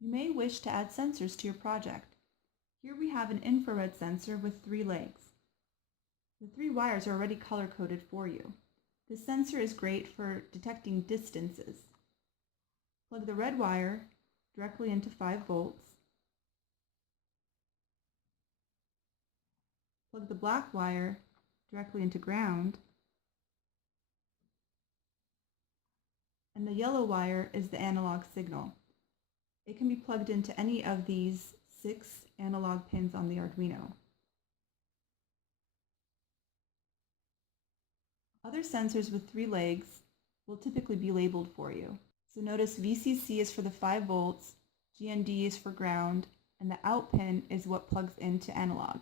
You may wish to add sensors to your project. Here we have an infrared sensor with 3 legs. The 3 wires are already color-coded for you. This sensor is great for detecting distances. Plug the red wire directly into 5 volts. Plug the black wire directly into ground. And the yellow wire is the analog signal. It can be plugged into any of these 6 analog pins on the Arduino. Other sensors with 3 legs will typically be labeled for you. So notice VCC is for the 5 volts, GND is for ground, and the out pin is what plugs into analog.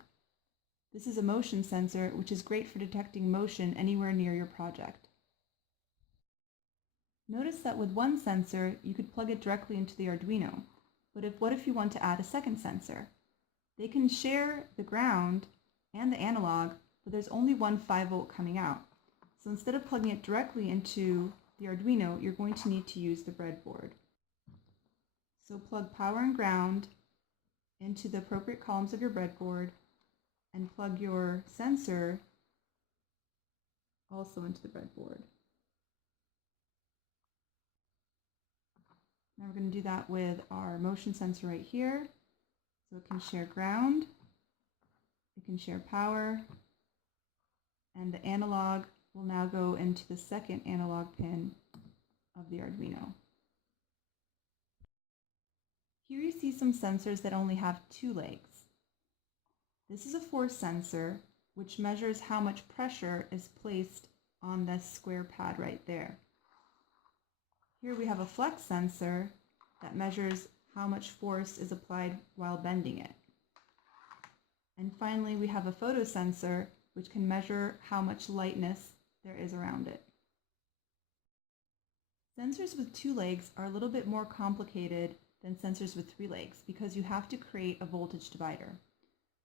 This is a motion sensor, which is great for detecting motion anywhere near your project. Notice that with one sensor, you could plug it directly into the Arduino, but what if you want to add a second sensor? They can share the ground and the analog, but there's only one 5 volt coming out. So instead of plugging it directly into the Arduino, you're going to need to use the breadboard. So plug power and ground into the appropriate columns of your breadboard and plug your sensor also into the breadboard. Now we're going to do that with our motion sensor right here. So it can share ground, it can share power, and the analog will now go into the second analog pin of the Arduino. Here you see some sensors that only have 2 legs. This is a force sensor, which measures how much pressure is placed on this square pad right there. Here we have a flex sensor that measures how much force is applied while bending it. And finally, we have a photosensor, which can measure how much lightness there is around it. Sensors with 2 legs are a little bit more complicated than sensors with 3 legs because you have to create a voltage divider.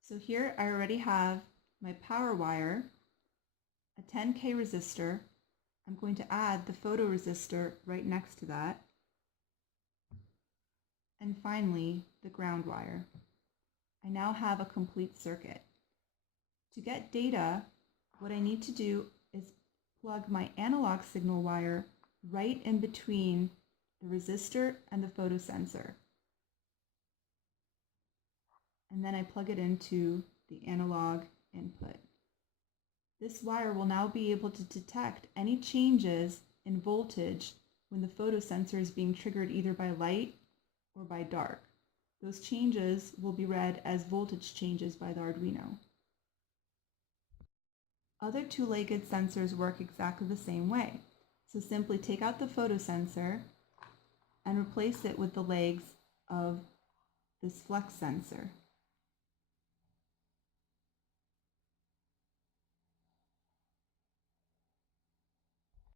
So here I already have my power wire, a 10K resistor. I'm going to add the photoresistor right next to that. And finally, the ground wire. I now have a complete circuit. To get data, what I need to do is plug my analog signal wire right in between the resistor and the photosensor. And then I plug it into the analog input. This wire will now be able to detect any changes in voltage when the photosensor is being triggered either by light or by dark. Those changes will be read as voltage changes by the Arduino. Other 2-legged sensors work exactly the same way. So simply take out the photosensor and replace it with the legs of this flex sensor.